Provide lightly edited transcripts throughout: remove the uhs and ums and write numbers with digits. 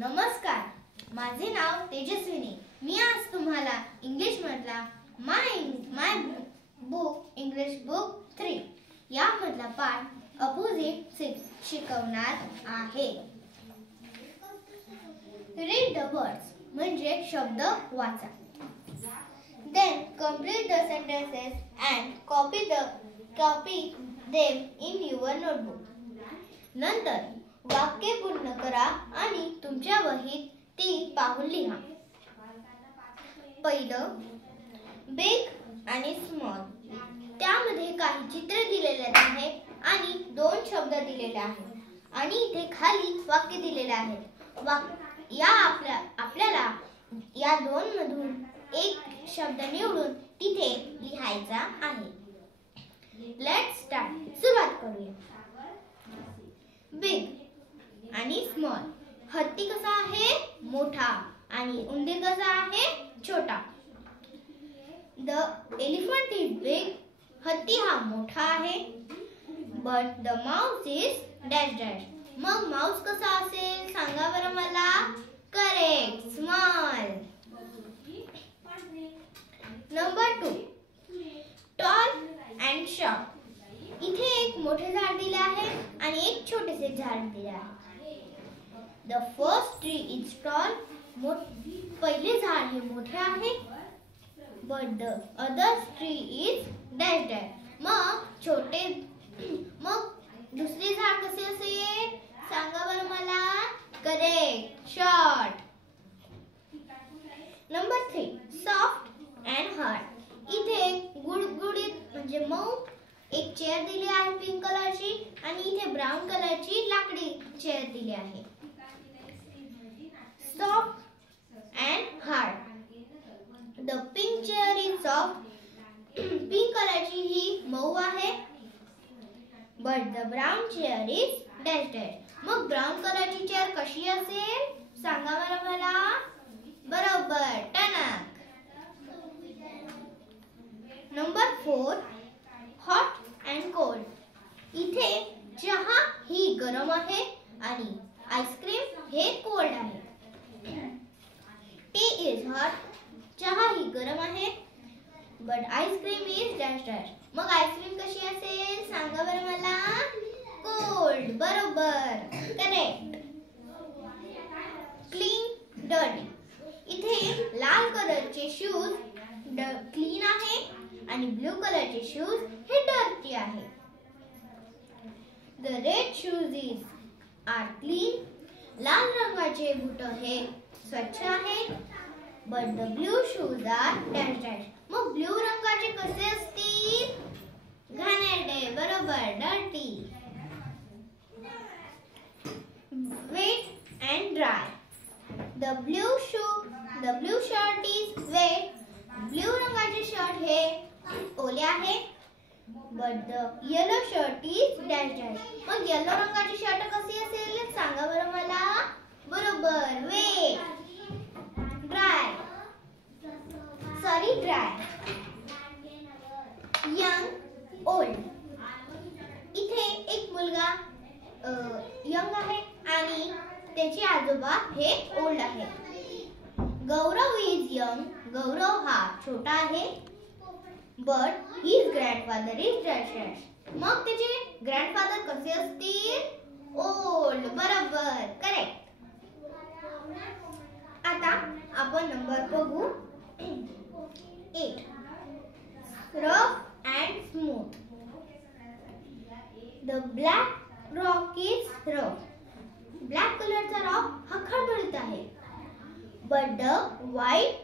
नमस्कार, माझे नाव तेजस्विनी. मी आज तुम्हाला इंग्लिश मधला माय बुक इंग्लिश बुक 3 यामधला पाठ अपोजिट शिकवणार आहे. रीड द वर्ड्स म्हणजे शब्द वाचा. Then complete the sentences and copy them in your notebook. नंतर वाक्य पूर्ण करा आणि तुमच्या वहीत ती पाहून लिहा. पहिलं बिग आणि स्मॉल. त्यामध्ये काही चित्र दिलेले आहेत आणि दोन शब्द दिलेले आहेत आणि इथे खाली वाक्य दिलेले आहेत. आपल्याला या दोन मधून एक शब्द निवडून तिथे लिहायचा आहे. Let's start. सुरुवात करूया. बिग आणि स्मॉल. हत्ती कसा आहे? मोठा. आणि उंदीर कसा आहे? छोटा. The elephant is big. हत्ती हा मोठा आहे. But the mouse is dash dash. मग माउस कसा असेल सांगा बरं मला. Correct, small. Number 2 tall and short. इथे एक मोठे झाड दिले आहे आणि एक छोटेसे झाड दिले आहे. The first tree is tall. पहिले झाड हे मोठे आहे. But the other tree is dash dash. मग दुसरे झाड कसे असेल सांगा बरं मला. Correct, short. Number 3 soft and hard. इथे गुडगुडीत म्हणजे मऊ एक चेअर दिली आहे पिंक कलरची आणि इथे ब्राऊन कलरची लाकडी चेअर दिली आहे. Soft and hard. The pink chair is soft. Pink कलरची ही मऊ आहे. But the brown chair is dash dash. मग ब्राऊन कलरची चेअर कशी असेल सांगा बरं मला. बरोबर, टणक. Number 4 hot and cold. इथे चहा ही गरम आहे आणि आईस्क्रीम हे कोल्ड आहे. T is hot. चहा ही गरम आहे. But ice cream is dash dash. मग आईस्क्रीम कशी असेल सांगा बरं मला. कोल्ड. बरोबर, करेक्ट. Clean, dirty. इथे लाल कलरचे शूज क्लीन आहे आणि ब्लू कलरचे शूज हे डर्टी आहे. The red shoes are clean. लाल रंगाचे बूट हे स्वच्छ आहे. But the blue shoes are dash dash. मग ब्लू रंगाचे कसे असतील. घाणेरडे. बरोबर, dirty. Wet and dry. The blue shirt is wet. Blue रंगाचे शर्ट हे ओले आहे. But the yellow shirt is dash dash. मग येलो रंगाची शर्ट कशी असेल सांगा बरं मला. बरोबर, वेट. ड्राय. Young, old. इथे एक मुलगा यंग आहे आणि त्याचे आजोबा हे ओल्ड आहे. गौरव इज यंग. गौरव हा छोटा आहे. But his grandfather is dash dash. मग त्याचे ग्रँडफादर कसे असतील. ओल्ड. बरोबर, करेक्ट. आता आपण नंबर बघू. 8 rough and smooth. The black rock is rough. Black कलरचा रॉक हा खडबडीत आहे. But the white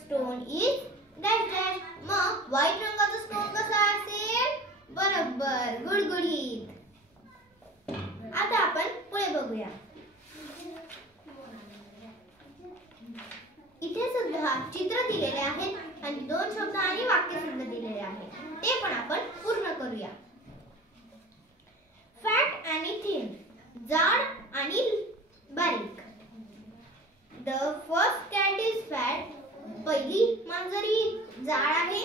stone is dash dash. मग व्हाईट रंगाचा स्टोन कसा असेल. बरोबर, गुडगुडीत. आता आपण पुढे बघूया. इथे सुद्धा चित्र दिलेले आहेत आणि दोन शब्द आणि वाक्य सुद्धा दिलेले आहेत. ते पण आपण पूर्ण करूया. फॅट आणि थिन. जाड आणि बारीक. The first cat is fat. पहिली मांजर ही जाड आहे.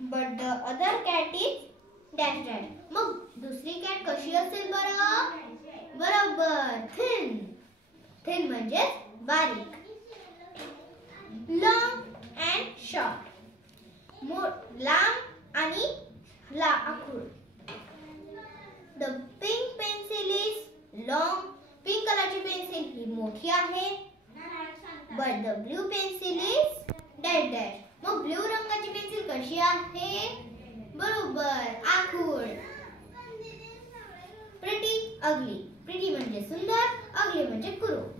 But the other cat is dash dash. मग दुसरी कॅट कशी असेल बरं. बरोबर, थिन. थिन म्हणजे बारीक. Long and short. लांब आणि आखूड. The pink pencil is long. Pink कलरची पेन्सिल ही मोठी आहे. But the blue pencil is dash dash. मग ब्लू रंगाची पेन्सिल कशी आहे? बरोबर, आखूड. प्रिटी, अगली. प्रिटी म्हणजे सुंदर, अगली म्हणजे कुरूप.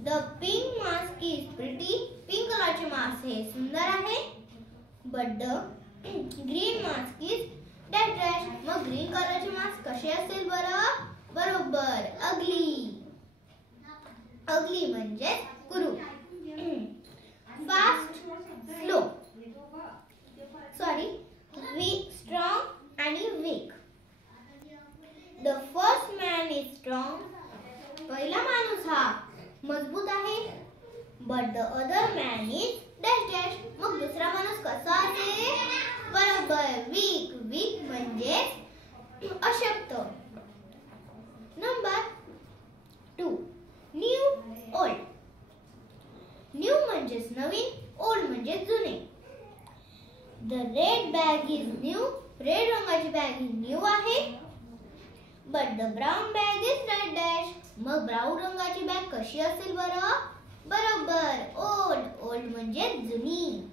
The pink mask is pretty. Pink कलरचे मास्क हे सुंदर आहे. But the green mask is dash dash. मग ग्रीन कलरचे मास्क कसे असेल बरं? बरोबर, अगली. अगली म्हणजे कुरूप. Fast, slow. स्ट्रॉंग आणि weak. The first man is strong. पहिला माणूस हा मजबूत आहे. But the other man is dash dash. मग दुसरा माणूस कसा असेल? बरोबर, वीक. वीक म्हणजे अशक्त. Number 2, new, old. न्यू म्हणजे नवीन, ओल्ड म्हणजे जुने. The red bag is new. Red रंगाची बॅग ही न्यू आहे. But the brown bag is red dash. मग ब्राउन रंगाची बॅग कशी असेल बरं? बरोबर, ओल्ड. ओल्ड म्हणजे जुनी.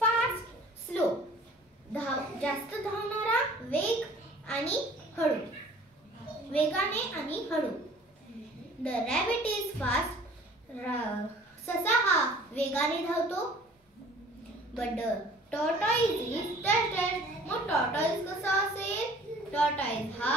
Fast, slow. जास्त धावणारा, वेग आणि हळू. वेगाने आणि हळू. The rabbit is fast. ससा हा वेगाने धावतो. But the tortoise is dash dash. मग टॉर्टॉइज कसा असेल? टॉर्टॉइज हा